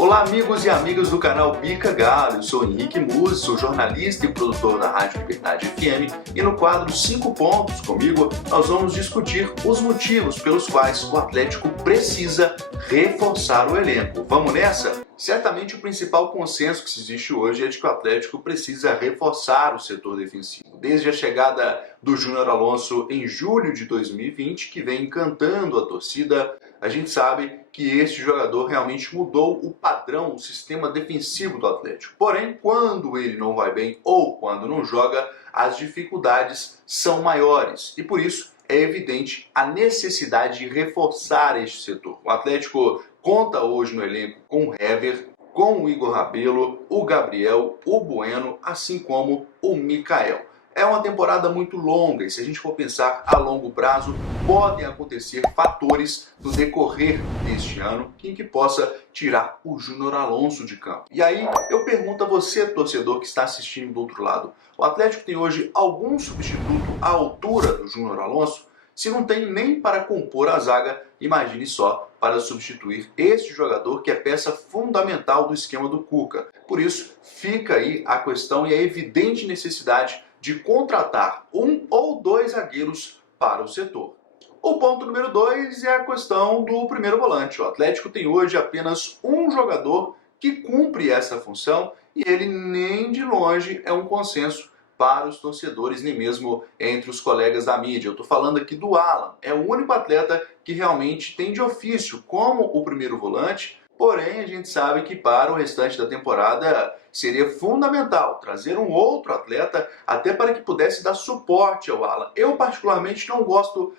Olá amigos e amigas do canal Bica Galo, eu sou Henrique Musi, sou jornalista e produtor da Rádio Liberdade FM e no quadro 5 pontos comigo nós vamos discutir os motivos pelos quais o Atlético precisa reforçar o elenco. Vamos nessa? Certamente o principal consenso que se existe hoje é de que o Atlético precisa reforçar o setor defensivo. Desde a chegada do Júnior Alonso em julho de 2020, que vem encantando a torcida, a gente sabe que este jogador realmente mudou o padrão, o sistema defensivo do Atlético. Porém, quando ele não vai bem ou quando não joga, as dificuldades são maiores. E por isso é evidente a necessidade de reforçar este setor. O Atlético conta hoje no elenco com o Hever, com o Igor Rabelo, o Gabriel, o Bueno, assim como o Mikael. É uma temporada muito longa e se a gente for pensar a longo prazo, podem acontecer fatores no decorrer deste ano em que possa tirar o Júnior Alonso de campo. E aí eu pergunto a você, torcedor que está assistindo do outro lado, o Atlético tem hoje algum substituto à altura do Júnior Alonso? Se não tem nem para compor a zaga, imagine só para substituir este jogador que é peça fundamental do esquema do Cuca. Por isso, fica aí a questão e a evidente necessidade de contratar um ou dois zagueiros para o setor. O ponto número 2 é a questão do primeiro volante. O Atlético tem hoje apenas um jogador que cumpre essa função e ele nem de longe é um consenso para os torcedores, nem mesmo entre os colegas da mídia. Eu estou falando aqui do Alan. É o único atleta que realmente tem de ofício como o primeiro volante, porém a gente sabe que para o restante da temporada seria fundamental trazer um outro atleta até para que pudesse dar suporte ao Alan. Eu particularmente não gosto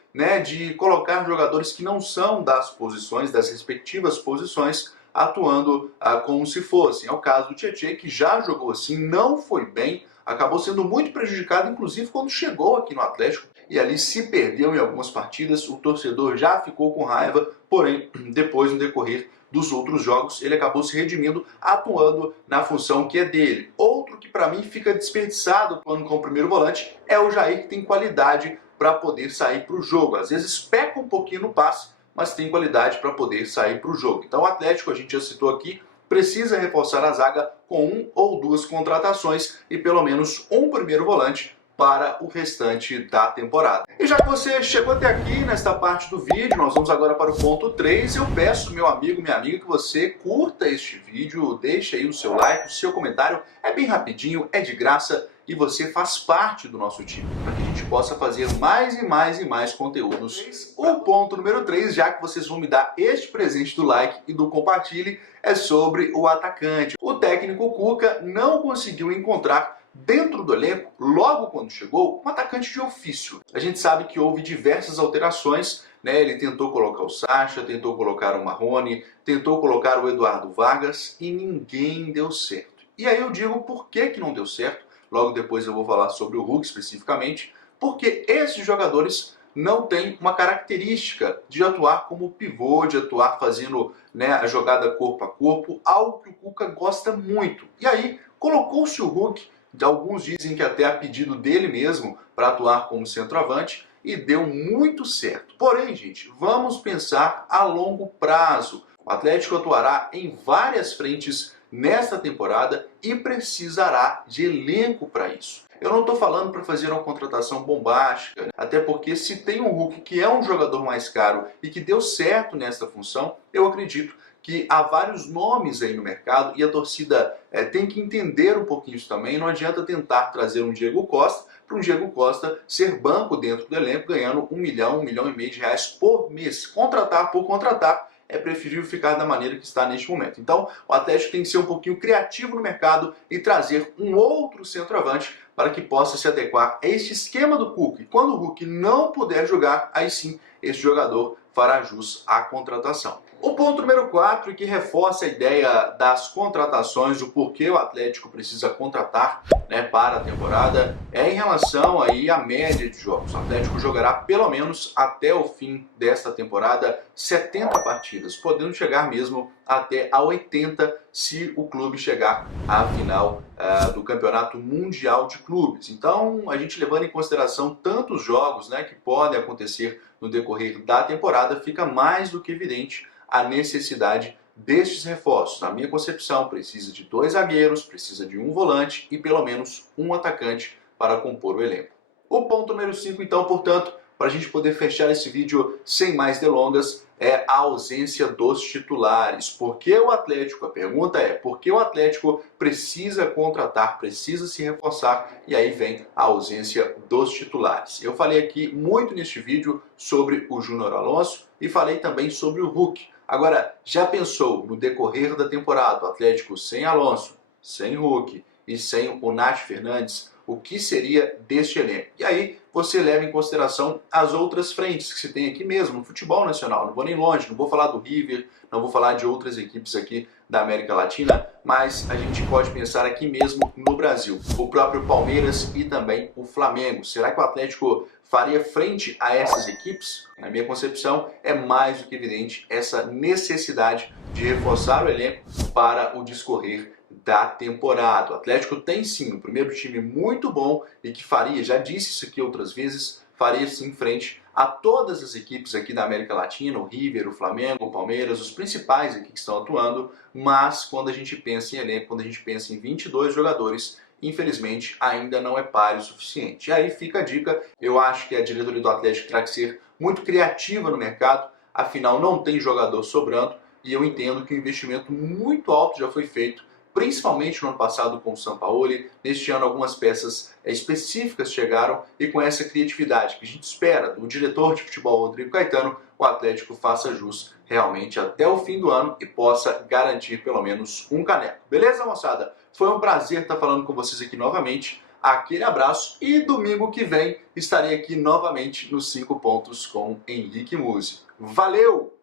de colocar jogadores que não são das posições, das respectivas posições, atuando como se fossem. É o caso do Tietê, que já jogou assim, não foi bem, acabou sendo muito prejudicado, inclusive quando chegou aqui no Atlético e ali se perdeu em algumas partidas, o torcedor já ficou com raiva, porém, depois no decorrer dos outros jogos, ele acabou se redimindo, atuando na função que é dele. Outro que para mim fica desperdiçado atuando como primeiro volante é o Jair, que tem qualidade para poder sair para o jogo. Às vezes peca um pouquinho no passe, mas tem qualidade para poder sair para o jogo. Então o Atlético, a gente já citou aqui, precisa reforçar a zaga com um ou duas contratações e pelo menos um primeiro volante para o restante da temporada. E já que você chegou até aqui nesta parte do vídeo, nós vamos agora para o ponto 3. Eu peço, meu amigo, minha amiga, que você curta este vídeo, deixe aí o seu like, o seu comentário. É bem rapidinho, é de graça e você faz parte do nosso time, para que a gente possa fazer mais e mais e mais conteúdos. O ponto número 3, já que vocês vão me dar este presente do like e do compartilhe, é sobre o atacante. O técnico Cuca não conseguiu encontrar dentro do elenco, logo quando chegou, um atacante de ofício. A gente sabe que houve diversas alterações, ele tentou colocar o Sacha, tentou colocar o Marrone, tentou colocar o Eduardo Vargas e ninguém deu certo. E aí eu digo por que não deu certo, logo depois eu vou falar sobre o Hulk especificamente, porque esses jogadores não têm uma característica de atuar como pivô, de atuar fazendo a jogada corpo a corpo, algo que o Cuca gosta muito. E aí colocou-se o Hulk, alguns dizem que até a pedido dele mesmo, para atuar como centroavante, e deu muito certo. Porém, gente, vamos pensar a longo prazo. O Atlético atuará em várias frentes nesta temporada e precisará de elenco para isso. Eu não estou falando para fazer uma contratação bombástica, até porque se tem um Hulk que é um jogador mais caro e que deu certo nessa função, eu acredito que há vários nomes aí no mercado e a torcida tem que entender um pouquinho isso também. Não adianta tentar trazer um Diego Costa para um Diego Costa ser banco dentro do elenco ganhando 1 milhão, 1,5 milhão de reais por mês. Contratar por contratar é preferível ficar da maneira que está neste momento. Então o Atlético tem que ser um pouquinho criativo no mercado e trazer um outro centroavante para que possa se adequar a este esquema do Cuca. E quando o Hulk não puder jogar, aí sim este jogador fará jus à contratação. O ponto número 4, que reforça a ideia das contratações, o porquê o Atlético precisa contratar para a temporada, é em relação aí à média de jogos. O Atlético jogará pelo menos até o fim desta temporada 70 partidas, podendo chegar mesmo até a 80 se o clube chegar à final do Campeonato Mundial de Clubes. Então, a gente levando em consideração tantos jogos que podem acontecer no decorrer da temporada, fica mais do que evidente a necessidade destes reforços, na minha concepção, precisa de 2 zagueiros, precisa de um volante e pelo menos um atacante para compor o elenco. O ponto número 5, então, portanto, para a gente poder fechar esse vídeo sem mais delongas, é a ausência dos titulares. Por que o Atlético? A pergunta é, por que o Atlético precisa contratar, precisa se reforçar? E aí vem a ausência dos titulares. Eu falei aqui muito neste vídeo sobre o Júnior Alonso e falei também sobre o Hulk. Agora, já pensou no decorrer da temporada, o Atlético sem Alonso, sem Hulk e sem o Nath Fernandes, o que seria deste elenco? E aí você leva em consideração as outras frentes que se tem aqui mesmo, no futebol nacional. Não vou nem longe, não vou falar do River, não vou falar de outras equipes aqui da América Latina, mas a gente pode pensar aqui mesmo no Brasil. O próprio Palmeiras e também o Flamengo. Será que o Atlético faria frente a essas equipes? Na minha concepção, é mais do que evidente essa necessidade de reforçar o elenco para o discorrer da temporada. O Atlético tem sim um primeiro time muito bom e que faria, já disse isso aqui outras vezes, faria sim frente a todas as equipes aqui da América Latina, o River, o Flamengo, o Palmeiras, os principais aqui que estão atuando, mas quando a gente pensa em elenco, quando a gente pensa em 22 jogadores, infelizmente ainda não é páreo o suficiente. E aí fica a dica, eu acho que a diretoria do Atlético terá que ser muito criativa no mercado, afinal não tem jogador sobrando e eu entendo que um investimento muito alto já foi feito, principalmente no ano passado com o Sampaoli. Neste ano algumas peças específicas chegaram e com essa criatividade que a gente espera do diretor de futebol Rodrigo Caetano, o Atlético faça jus realmente até o fim do ano e possa garantir pelo menos um caneco. Beleza, moçada? Foi um prazer estar falando com vocês aqui novamente. Aquele abraço e domingo que vem estarei aqui novamente nos 5 pontos com Henrique Musi. Valeu!